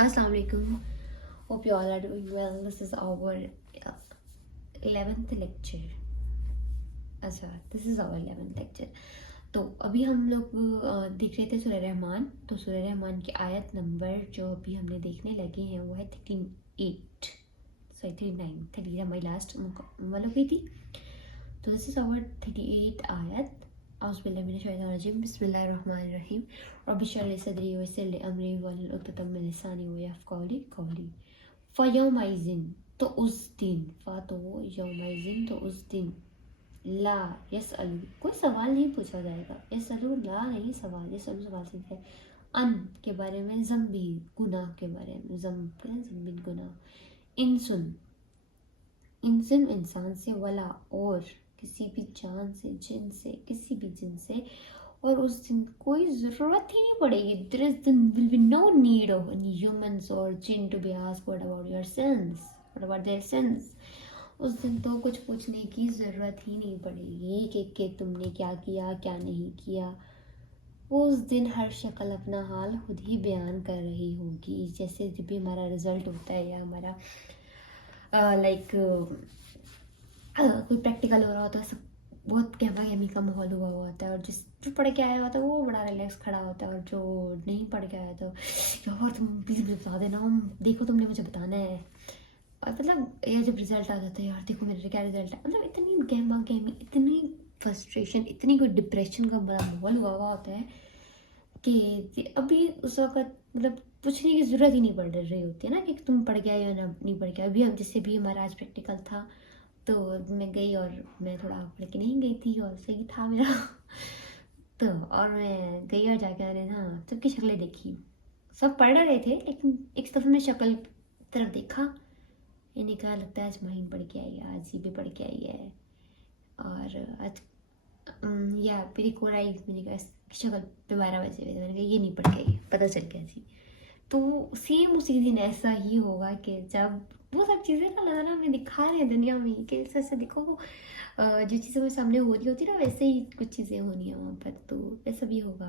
Assalamu alaikum. Hope you all are doing well. This is our 11th lecture. अच्छा, this is our 11th lecture. तो अभी हम लोग देख रहे थे सूरह रहमान. तो सूरह रहमान की आयत नंबर जो अभी हमने देखने लगे हैं वो है 39. सॉरी 39. 30 हमारी लास्ट मुकम्मल हो गई थी. तो दिस इज आवर 38 आयत. औज़ुबिल्लाहिमिनश्शैतानिर्रजीम. बिस्मिल्लाहिर्रहमानिर्रहीम. रब्बि इश्रह ली सदरी वयस्सिर ली अमरी वहलुल उक़दतम मिन लिसानी यफ़क़हू क़ौली. फ़यौमइज़िन, तो उस दिन, फ़ा तो वो, यौमइज़िन तो उस दिन, ला यसअलु, कोई सवाल नहीं पूछा जाएगा. यसअलु ला नहीं सवाल, यसअलु सवाल से है. अन के बारे में, ज़म्बी गुनाह के बारे में, ज़म्बिन गुनाह. इंसुन इंसान से, वला और किसी भी जान से, जिन से, किसी भी जिन से. और उस दिन कोई ज़रूरत ही नहीं पड़ेगी. There will be no need of any humans or jinn to be asked what about your sins, what about their sins. उस दिन तो कुछ पूछने की ज़रूरत ही नहीं पड़ेगी कि तुमने क्या किया क्या नहीं किया. उस दिन हर शक्ल अपना हाल खुद ही बयान कर रही होगी. जैसे जब भी हमारा रिज़ल्ट होता है या हमारा कोई प्रैक्टिकल हो रहा होता है, सब बहुत गहमा गहमी का माहौल हुआ होता है. और जो पढ़ के आया होता है वो बड़ा रिलैक्स खड़ा होता है. और जो नहीं पढ़ के आया तो यार तुम प्लीज़ मुझे बता देना, देखो तुमने मुझे बताना है. और मतलब ये जब रिजल्ट आ जाता है, यार देखो मेरा क्या रिजल्ट है, मतलब इतनी गहमा गहमी, इतनी फ्रस्ट्रेशन, इतनी कोई डिप्रेशन का बड़ा माहौल हुआ होता है कि अभी उस वक्त मतलब पूछने की ज़रूरत ही नहीं पड़ रही होती है ना कि तुम पढ़ गया या नहीं पढ़ गया. अभी हम जैसे भी हमारा आज प्रैक्टिकल था तो मैं गई और मैं थोड़ा पढ़ के नहीं गई थी और सही था मेरा. तो और मैं गई और जाके मैंने सबकी शक्लें देखी. सब पढ़ रहे थे लेकिन एक दफ़े मैं शक्ल तरफ देखा. मैंने कहा लगता है आज माहिन पढ़ के आई है, आज ये भी पढ़ के आई है. और आज या फिर एक और आई, मैंने कहा शक्ल पे 12 बजे हुए. मैंने कहा ये नहीं पढ़ के आई, पता चल गया जी. तो सेम उसी दिन ऐसा ही होगा कि जब वो सब चीज़ें ना अल्लाह ताला हमें दिखा रहे हैं दुनिया में कि ऐसे देखो जो चीज़ें हमारे सामने हो रही होती है ना वैसे ही कुछ चीज़ें होनी है वहाँ पर. तो ऐसा भी होगा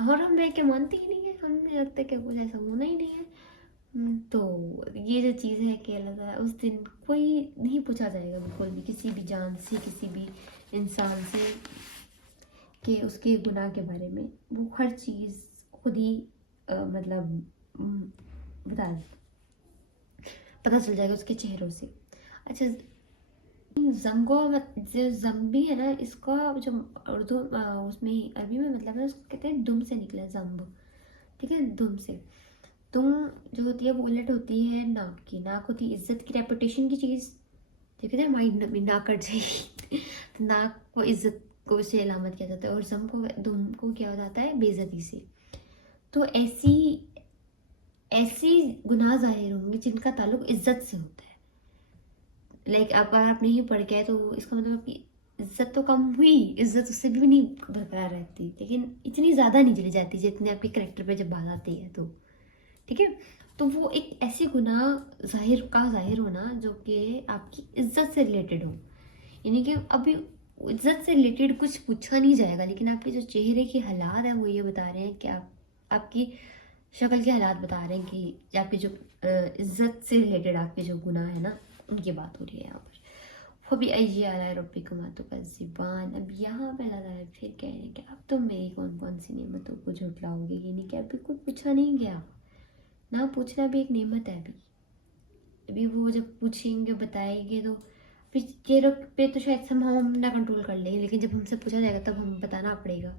और हम वह क्या मानते ही नहीं है. हमें लगता है कि कुछ ऐसा होना ही नहीं है. तो ये जो चीज़ है कि अल्लाह ताला उस दिन कोई नहीं पूछा जाएगा बिल्कुल भी किसी भी जान से, किसी भी इंसान से कि उसके गुनाह के बारे में. वो हर चीज़ खुद ही मतलब पता चल जाएगा उसके चेहरों से. अच्छा, जंगो जो जम्बी है ना, इसका जो उर्दू उसमें अरबी में मतलब है, उसको कहते हैं दुम से निकला जम्ब. ठीक है, दुम से. दुम जो होती है वो उलट होती है नाक की. नाक होती है इज्जत की, रेपुटेशन की चीज़. ठीक है, हमारी नाक कट जाएगी तो नाक को इज्जत को से अलामत किया जाता है. और जम को, दुम को क्या हो जाता है बेइज्जती से. तो ऐसी गुनाह ज़ाहिर होंगे जिनका ताल्लुक इज्जत से होता है. लाइक अगर आप नहीं पढ़ के आए तो इसका मतलब आपकी इज्जत तो कम हुई, इज्जत उससे भी नहीं बरकरार रहती, लेकिन इतनी ज़्यादा नहीं चली जाती जितने आपके करेक्टर पे जब बात आती है. तो ठीक है, तो वो एक ऐसी गुनाह ज़ाहिर होना जो कि आपकी इज्जत से रिलेटेड हो. यानी कि अभी इज्जत से रिलेटेड कुछ पूछा नहीं जाएगा, लेकिन आपके जो चेहरे के हालात हैं वो ये बता रहे हैं कि आपकी शक्ल के हालात बता रहे हैं कि आपकी जो इज्जत से रिलेटेड आपके जो गुनाह है ना उनकी बात हो रही है यहाँ पर. फबी अय्यि आलाइ रब्बिकुमा तुकज़्ज़िबान. अब यहाँ पे अल्लाह ताला फिर कह रहे हैं कि अब तुम मेरी कौन कौन सी नेमतों को झुटलाओगे. यानी कि अभी कुछ पूछा नहीं गया ना, पूछना भी एक नेमत है. अभी वो जब पूछेंगे बताएंगे तो चेहरों पे तो शायद हम ना कंट्रोल कर लेंगे, लेकिन जब हमसे पूछा जाएगा तब हमें बताना पड़ेगा.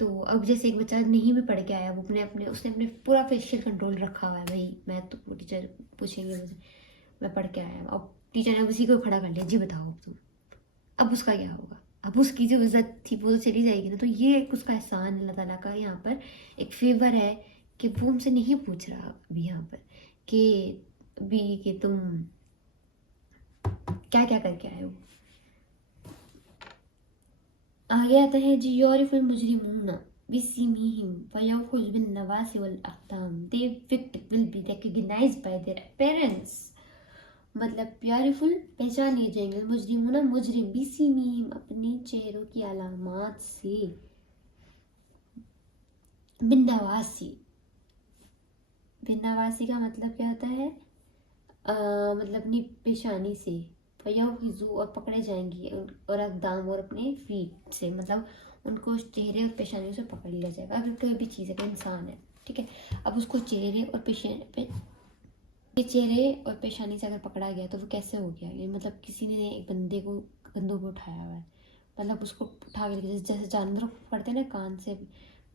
तो अब जैसे एक बच्चा नहीं भी पढ़ के आया, वो उसने अपने पूरा फेशियल कंट्रोल रखा हुआ है. भाई मैं तो वो टीचर पूछेंगे मुझे, मैं पढ़ के आया. अब टीचर ने उसी को खड़ा कर लिया, जी बताओ अब तुम. अब उसका क्या होगा. अब उसकी जो इज्जत थी वो तो चली जाएगी ना. तो ये एक उसका एहसान अल्लाह ताला का यहाँ पर एक फेवर है कि वो हमसे नहीं पूछ रहा अभी यहाँ पर कि तुम क्या क्या करके आए हो. आगे आता है जी, यूरिफुल मुजरिमूना बिसिमिहिम फयखुज़ बिन नवासि वल अक़दाम. They will be recognised by their appearance. मतलब प्यारीफुल पहचाने जाएंगे, मुजरिमूना मुजरिम, बिसिमिहिम अपने चेहरों की अलामात से, बिन नवासी بے نواسی کا مطلب کیا ہوتا ہے؟ مطلب اپنی پیشانی سے، فیوخذو اور پکڑے جائیں گے، اور اقدام اور اپنے فیٹ سے، مطلب ان کو چہرے اور پیشانیوں سے پکڑ لیا جائے گا. اگر کوئی بھی چیز ہے، کوئی انسان ہے، ٹھیک ہے، اب اس کو چہرے اور پیشانی سے اگر پکڑا گیا تو وہ کیسے ہو گیا؟ یہ مطلب کسی نے ایک بندے کو کندھوں پہ اٹھایا ہوا ہے، مطلب اس کو اٹھا کے جیسے جانوروں کو پکڑتے ہیں نا، کان سے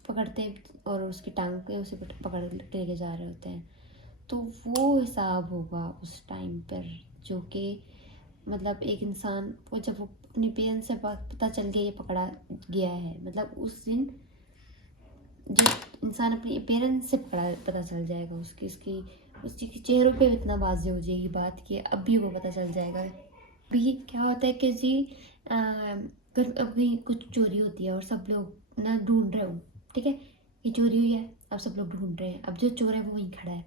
پکڑتے ہیں اور اس کی ٹانگ پہ اسے پکڑ کے لے کے جا رہے ہوتے ہیں. تو وہ حساب ہوگا اس ٹائم پر، جو کہ مطلب ایک انسان کو جب وہ اپنی پیرنٹس سے پتہ چل گیا یہ پکڑا گیا ہے، مطلب اس دن جو انسان اپنی پیرنٹس سے پتہ چل جائے گا، اس کی چہروں پہ اتنا واضح ہو جائے گی بات کہ اب بھی وہ پتہ چل جائے گا. ابھی کیا ہوتا ہے کہ جی ابھی کچھ چوری ہوتی ہے اور سب لوگ نا ڈھونڈ رہے ہوں، ٹھیک ہے، یہ چوری ہوئی ہے، اب سب لوگ ڈھونڈ رہے ہیں، اب جو چور ہے وہ وہیں کھڑا ہے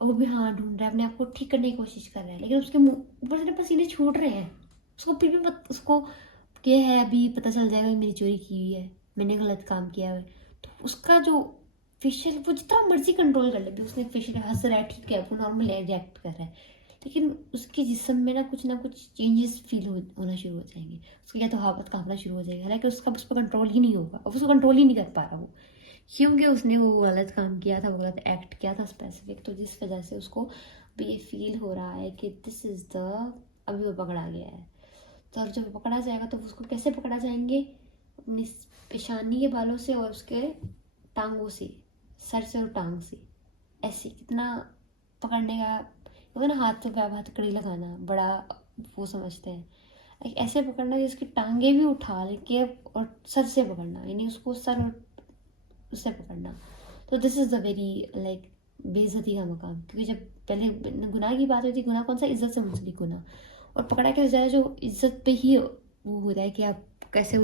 اور وہ بھی ہاں ڈھونڈ رہا ہے، اپنے آپ کو ٹھیک کرنے کی کوشش کر رہا ہے، لیکن اس کے منہ اوپر سے پسینے چھوٹ رہے ہیں، اس کو پھر بھی اس کو کیا ہے، ابھی پتہ چل جائے گا کہ میری چوری کی ہوئی ہے، میں نے غلط کام کیا ہے. تو اس کا جو فیشل، وہ جتنا مرضی کنٹرول کر لے، بھی اس نے فیشل ہنس رہا ہے، ٹھیک ہے، وہ نارمل ریئیکٹ کر رہا ہے، لیکن اس کے جسم میں نہ کچھ چینجز فیل ہونا شروع ہو جائیں گے، اس کی یا تو ہاتھ کانپنا شروع ہو جائے گا، حالانکہ اس کا اس پہ کنٹرول ہی نہیں ہوگا، اور اس کو کنٹرول ہی نہیں کر پا رہا وہ، کیونکہ اس نے وہ غلط کام کیا تھا، وہ غلط ایکٹ کیا تھا اسپیسیفک. تو جس وجہ سے اس کو بھی یہ فیل ہو رہا ہے کہ دس از دا، ابھی وہ پکڑا گیا ہے. تو اب جب پکڑا جائے گا تو اس کو کیسے پکڑا جائیں گے؟ اپنی پیشانی کے بالوں سے اور اس کے ٹانگوں سے، سر سے اور ٹانگ سے، ایسے کتنا پکڑنے کا ہوتا ہے نا، ہاتھ پہ ہاتھ کڑی لگانا بڑا وہ سمجھتے ہیں، ایسے پکڑنا جس کی ٹانگیں بھی اٹھا لے کے اور سر سے پکڑنا، یعنی اس کو سر اور اس سے پکڑنا. تو دس از دا ویری لائک بے عزتی کا مقام، کیونکہ جب پہلے گناہ کی بات ہوئی تھی، گناہ کون سا؟ عزت سے منسلک گناہ، اور پکڑا کیا جائے جو عزت پہ ہی وہ ہوتا ہے کہ آپ کیسے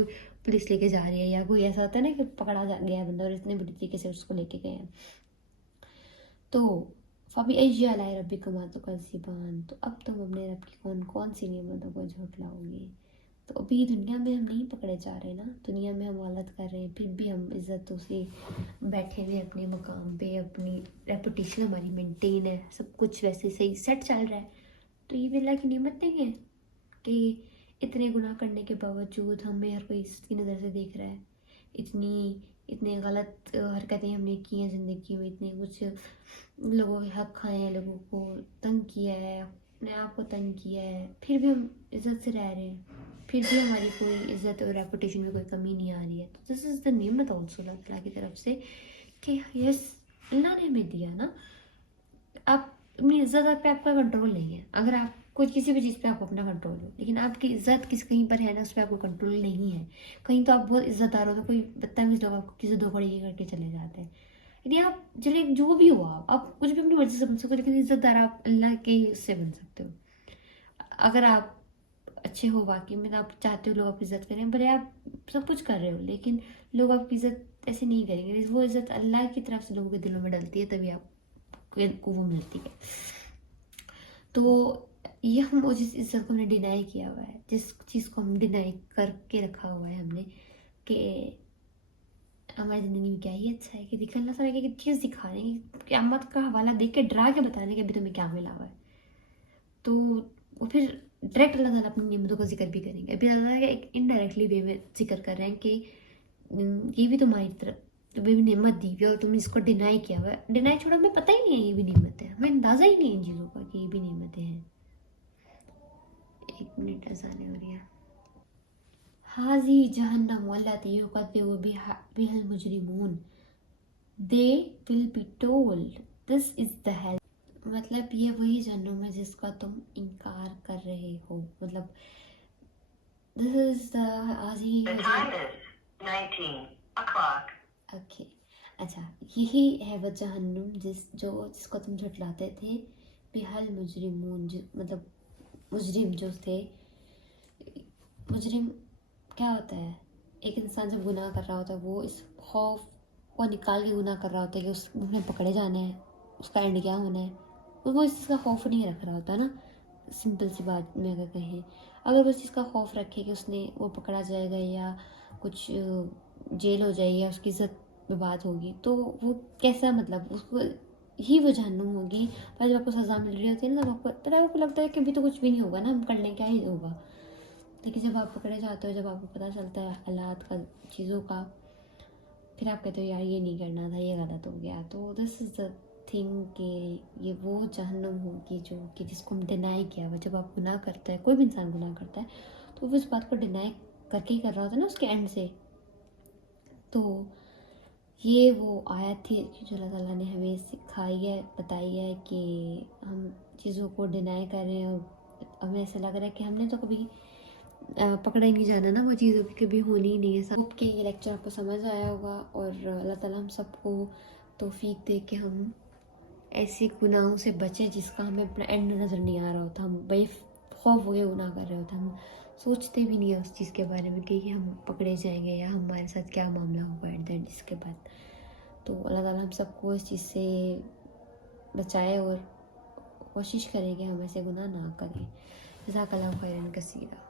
پولیس لے کے جا رہی ہے، یا کوئی ایسا ہوتا ہے نا کہ پکڑا گیا بندہ اور اتنے بری طریقے سے اس کو لے کے گئے ہیں. تو فَبِأَيِّ آلَاءِ رَبِّكُمَا تُكَذِّبَانِ، تو اب تم اپنے رب کی کون سی نعمتوں کو جھٹلاؤ گے. تو ابھی دنیا میں ہم نہیں پکڑے جا رہے نا، دنیا میں ہم غلط کر رہے ہیں، پھر بھی ہم عزتوں سے بیٹھے ہوئے اپنے مقام پہ، اپنی ریپوٹیشن ہماری مینٹین ہے، سب کچھ ویسے صحیح سیٹ چل رہا ہے. تو یہ بھی اللہ کی نعمت نہیں ہے کہ اتنے گناہ کرنے کے باوجود ہمیں ہر کوئی عزت کی نظر سے دیکھ رہا ہے، اتنے غلط حرکتیں ہم نے کی ہیں زندگی میں، اتنے کچھ لوگوں کے حق کھائے ہیں، لوگوں کو تنگ کیا ہے، اپنے آپ کو تنگ کیا ہے، پھر بھی ہم عزت سے رہ رہے ہیں، پھر بھی ہماری کوئی عزت اور ریپوٹیشن میں کوئی کمی نہیں آ رہی ہے. تو دس از دا نعمت آلسو اللہ تعالیٰ کی طرف سے کہ یس، اللہ نے ہمیں دیا نا. آپ اپنی عزت پہ آپ کا کنٹرول نہیں ہے، اگر آپ کوئی کسی بھی چیز پہ آپ اپنا کنٹرول ہو، لیکن آپ کی عزت کہیں پر ہے نا، اس پہ آپ کو کنٹرول نہیں ہے. کہیں تو آپ بہت عزت دار ہو تو کوئی بدتمیز لوگ آپ کو کسی دھوکڑی کر کے چلے جاتے ہیں، یعنی آپ چلے جو بھی ہو، آپ کچھ بھی اپنی مرضی سے بن سکتے ہو، لیکن عزت دار آپ اللہ کے سے بن سکتے ہو. اگر آپ اچھے ہو واقعی میں، آپ چاہتے ہو لوگ آپ کی عزت کریں، بھلے آپ سب کچھ کر رہے ہو، لیکن لوگ آپ کی عزت ایسے نہیں کریں گے. وہ عزت اللہ کی طرف سے لوگوں کے دلوں میں ڈلتی ہے، تبھی آپ کو وہ ملتی ہے. تو یہ ہم جس عزت کو ہم نے ڈینائی کیا ہوا ہے، جس چیز کو ہم ڈینائی کر کے رکھا ہوا ہے ہم نے، کہ ہماری زندگی میں کیا ہی اچھا ہے، کہ دکھا اللہ تعالیٰ کی چیز دکھا رہے ہیں، قیامت کا حوالہ دیکھ کے ڈرا کے بتا رہے ہیں کہ ابھی تمہیں کیا ملا ہوا ہے. تو وہ پھر ڈائریکٹ اللہ تعالیٰ اپنی نعمتوں کا ذکر بھی کریں گے. ابھی اللہ تعالیٰ ایک انڈائریکٹلی وے میں ذکر کر رہے ہیں کہ یہ بھی تمہاری طرف بھی نعمت دی ہوئی اور تم اس کو ڈینائی کیا ہوا ہے. ڈینائی چھوڑا، ہمیں پتہ ہی نہیں ہے یہ بھی نعمت ہے، ہمیں اندازہ ہی نہیں ہے ان چیزوں کا کہ یہ بھی نعمتیں ہیں. 1 منٹ آسانی ہو رہی ہے. حاضی جہنم التی یکذب بها المجرمون، they will be told this is the hell. مطلب یہ وہی جہنم ہے جس کا تم انکار کر رہے ہو. مطلب this is the The time is 19 o'clock. Okay, اچھا، یہی ہے وہ جہنم جس کو تم جھٹلاتے تھے. بہل مجرمون، مطلب مجرم جو تھے. مجرم کیا ہوتا ہے؟ ایک انسان جب گناہ کر رہا ہوتا ہے، وہ اس خوف کو نکال کے گناہ کر رہا ہوتا ہے کہ اس نے پکڑے جانا ہے، اس کا اینڈ کیا ہونا ہے. وہ اس چیز کا خوف نہیں رکھ رہا ہوتا نا. سمپل سی بات میں اگر کہیں، اگر وہ اس چیز کا خوف رکھے کہ اس نے وہ پکڑا جائے گا یا کچھ جیل ہو جائے گی یا اس کی عزت میں بات ہوگی، تو وہ کیسا، مطلب اس کو ही वो जहन्नुम होगी। पर जब आपको सज़ा मिल रही होती है ना, तब आपको पता है, आपको लगता है कि अभी तो कुछ भी नहीं होगा ना, हम कर लें, क्या ही होगा। लेकिन जब आप पकड़े जाते हो, जब आपको पता चलता है हालात का, चीज़ों का, फिर आप कहते हो यार ये नहीं करना था, ये गलत हो गया। तो दिस इज़ द थिंग कि ये वो जहन्नुम होगी जो कि जिसको हम डिनाई किया हुआ। जब आप गुनाह करता है, कोई भी इंसान गुनाह करता है, तो वो इस बात को डिनाई करके ही कर रहा होता है ना उसके एंड से। तो ये वो आयत थी कि जो अल्लाह ताला ने हमें सिखाई है, बताई है कि हम चीज़ों को डिनाई कर रहे हैं और हमें ऐसा लग रहा है कि हमने तो कभी पकड़ा ही नहीं जाना ना, वो चीज़ कभी होनी ही नहीं है। होप कि ये लेक्चर आपको समझ आया होगा और अल्लाह ताला हम सबको तौफीक दे कि हम ऐसे गुनाहों से बचें जिसका हमें अपना एंड नज़र नहीं आ रहा होता। हम बेखौफ हो के गुनाह कर रहे होते हैं, हम सोचते भी नहीं है उस चीज़ के बारे में कि हम पकड़े जाएंगे या हमारे साथ क्या मामला होगा एट द एंड इसके बाद। तो अल्लाह ताला हम सबको इस चीज़ से बचाए और कोशिश करें कि हम ऐसे गुनाह ना करें। जज़ाकल्लाहु खैरन कसीरा।